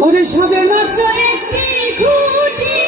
ওরে সবে মাত্র একটি খুঁটি।